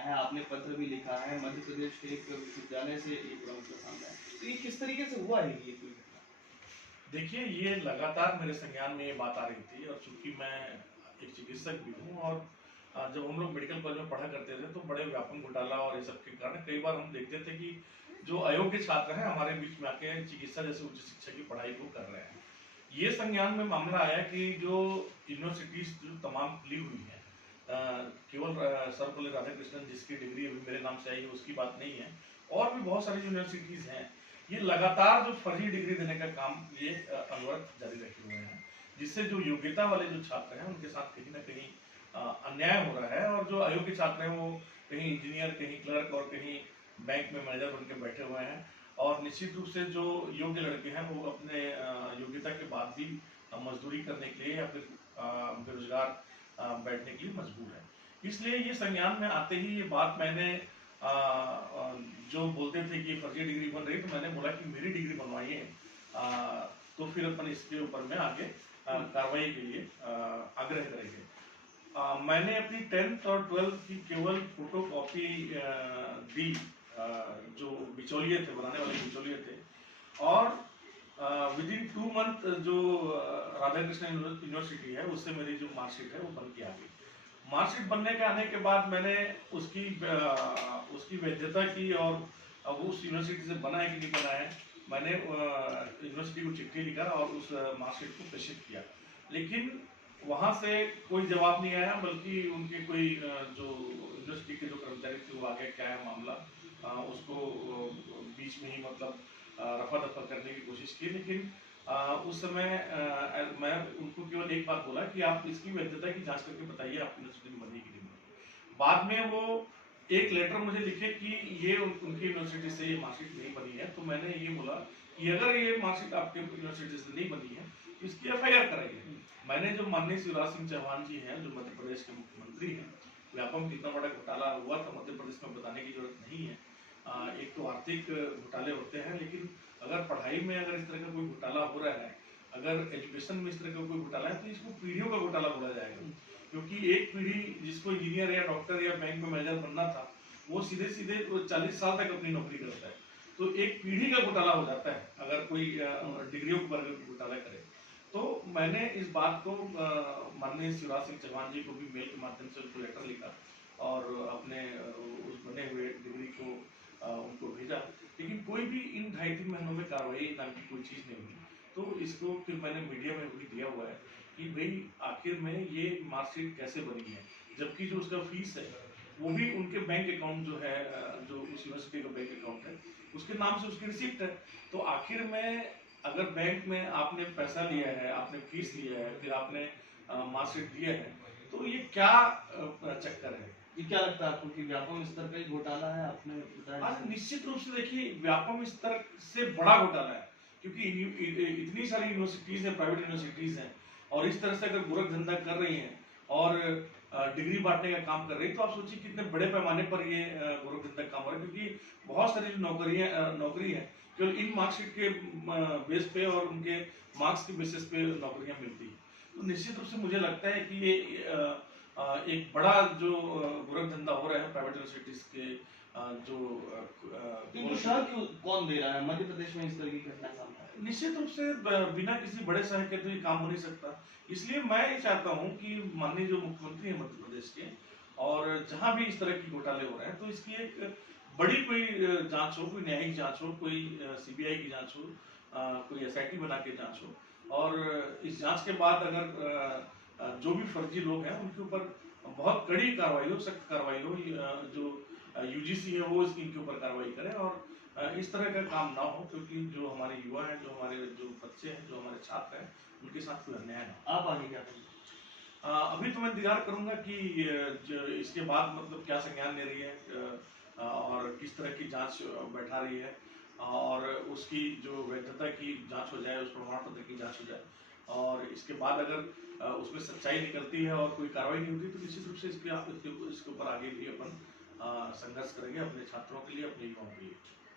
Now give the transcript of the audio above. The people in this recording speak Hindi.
है, आपने पत्र भी लिखा है, मध्य प्रदेश के एक विश्वविद्यालय से ये पूरा मसला सामने आया, तो ये किस तरीके से हुआ है ये पूरी घटना? देखिए, ये लगातार मेरे संज्ञान में ये बात आ रही थी, और चूंकि मैं एक चिकित्सक भी हूँ, और जब हम लोग मेडिकल कॉलेज में पढ़ा करते थे तो बड़े व्यापक घोटाला और ये सब के कारण कई बार हम देखते थे कि जो अयोग्य छात्र हैं हमारे बीच में आके चिकित्सा जैसे उच्च शिक्षा की पढ़ाई को कर रहे हैं। ये संज्ञान में मामला आया कि जो यूनिवर्सिटीज जो तमाम खुली हुई हैं, केवल सर्वपल्ली राधाकृष्णन जिसकी डिग्री अभी मेरे नाम से आई है उसकी बात नहीं है, और भी बहुत सारी यूनिवर्सिटीज हैं, ये लगातार जो फर्जी डिग्री देने का काम ये अनवरत जारी रखे हुए हैं, जिससे जो योग्यता वाले जो छात्र हैं उनके साथ कहीं ना कहीं अन्याय हो रहा है, और जो अयोग्य छात्र हैं वो कहीं इंजीनियर, कहीं क्लर्क और कहीं बैंक में मैनेजर बनकर बैठे हुए हैं। और निश्चित रूप से जो योग्य लड़के हैं वो अपने योग्यता के बाद भी मजदूरी करने के लिए या फिर बेरोजगार बैठने के लिए मजबूर है। इसलिए ये संज्ञान में आते ही ये बात मैंने जो बोलते थे कि फर्जी डिग्री बन रही, तो मैंने बोला कि मेरी डिग्री बनवाइए, तो फिर अपन इसके ऊपर में आगे कार्रवाई के लिए आग्रह करेंगे। मैंने अपनी 10th और 12th की केवल फोटो कॉपी दी, जो बिचौलिए थे, बनाने वाले बिचौलिए थे, और विद इन 2 मंथ जो राधाकृष्णन यूनिवर्सिटी है उससे मेरी जो मार्कशीट है वो बन के आ गई। मार्कशीट बनने के आने के बाद मैंने उसकी वैधता की, और अब उस यूनिवर्सिटी से बना है कि नहीं बना है, मैंने यूनिवर्सिटी को चिट्ठी लिखा और उस मार्कशीट को प्रेषित किया, लेकिन वहाँ से कोई जवाब नहीं आया, बल्कि उनके कोई जो यूनिवर्सिटी के जो कर्मचारी थे वो आगे क्या है मामला, उसको बीच में ही मतलब रफा दफा करने की कोशिश की, लेकिन उस समय मैं उनको केवल एक बात बोला कि आप इसकी वैधता की जांच करके बताइए आपकी यूनिवर्सिटी में बनी कि नहीं बनी। बाद में वो एक लेटर मुझे लिखे कि ये उनकी यूनिवर्सिटी से ये मार्कशीट नहीं बनी है, तो मैंने ये बोला कि अगर ये मार्कशीट आपके यूनिवर्सिटी से नहीं बनी है तो इसकी FIR कराइए। मैंने जो माननीय शिवराज सिंह चौहान जी हैं, जो मध्य प्रदेश के मुख्यमंत्री हैं, व्यापम कितना बड़ा घोटाला हुआ था मध्य प्रदेश में बताने की जरूरत नहीं है। एक तो आर्थिक घोटाले होते हैं, लेकिन अगर पढ़ाई में अगर इस तरह का कोई घोटाला हो रहा है, अगर एजुकेशन में इस तरह का कोई घोटाला है, तो इसको पीढ़ियों का घोटाला बोला जाएगा, क्योंकि एक पीढ़ी जिसको इंजीनियर या डॉक्टर या बैंक में मैनेजर बनना था, वो सीधे सीधे 40 साल तक अपनी नौकरी करता है, तो एक पीढ़ी का घोटाला हो जाता है अगर कोई डिग्रियों को वर्ग घोटाला करे। तो मैंने इस बात को माननीय शिवराज सिंह चौहान जी को भी मेल के माध्यम से उनको लेटर लिखा, और अपने उस बने हुए डिग्री को उनको भेजा, लेकिन कोई भी इन 2.5-3 महीनों में कार्रवाई नाम की कोई चीज़ नहीं हुई। तो इसको फिर मैंने मीडिया में भी दिया हुआ है कि भाई आखिर में ये मार्कशीट कैसे बनी है, जबकि जो उसका फीस है वो भी उनके बैंक अकाउंट जो है, जो उस यूनिवर्सिटी का बैंक अकाउंट है उसके नाम से उसकी रिसिप्ट है। तो आखिर में अगर बैंक में आपने पैसा लिया है, आपने फीस लिया है, फिर आपने मार्कशीट दिया है, तो ये क्या चक्कर है? ये क्या लगता है आपको कि व्यापक स्तर का ही घोटाला है? आपने बताया आज निश्चित रूप से देखिए व्यापक स्तर से बड़ा घोटाला है, क्योंकि इतनी सारी यूनिवर्सिटीज हैं, प्राइवेट यूनिवर्सिटीज हैं, और इस तरह से अगर गोरख धंधा कर रही हैं और डिग्री बांटने का काम कर रही है, तो आप सोचिए कितने बड़े पैमाने पर ये गोरख धंधा काम हो रहा है, क्योंकि बहुत सारी जो नौकरी है केवल इन मार्कशीट के बेस पे और उनके मार्क्स के बेसिस पे नौकरियां मिलती है। तो निश्चित रूप से मुझे लगता है कि ये एक बड़ा जो गोरख धंधा हो रहा है प्राइवेट यूनिवर्सिटीज के जो इनको शहर क्यों कौन दे रहा है? मध्य प्रदेश में इस तरह की घटना सामने आई। निश्चित रूप से बिना किसी बड़े शहर के तो ये काम हो नहीं सकता। इसलिए मैं ये चाहता हूँ कि माननीय जो मुख्यमंत्री हैं मध्य प्रदेश के, और जहाँ भी इस तरह की घोटाले हो रहे हैं, तो इसकी एक बड़ी कोई जांच हो, कोई न्यायिक जांच हो, कोई CBI की जांच हो, कोई SIT बना के जांच हो, और इस जांच के बाद अगर जो भी फर्जी लोग हैं उनके ऊपर बहुत कड़ी कार्रवाई हो, सख्त कार्रवाई हो, जो UGC है वो इनके ऊपर कार्रवाई करे, और इस तरह का काम ना हो, क्योंकि जो हमारे युवा हैं, जो हमारे जो बच्चे हैं, जो हमारे छात्र हैं, उनके साथ कोई अन्याय ना हो। आप आगे क्या करेंगे? अभी तो मैं इंतजार करूंगा कि इसके बाद मतलब क्या संज्ञान ले रही है, और किस तरह की जांच बैठा रही है, और उसकी जो वैधता की जांच हो जाए, उस प्रमाण पत्र की जांच हो जाए, और इसके बाद अगर उसमें सच्चाई निकलती है और कोई कार्रवाई नहीं होती, तो निश्चित रूप से इसके ऊपर आगे भी अपन संघर्ष करेंगे अपने छात्रों के लिए, अपने युवाओं के लिए।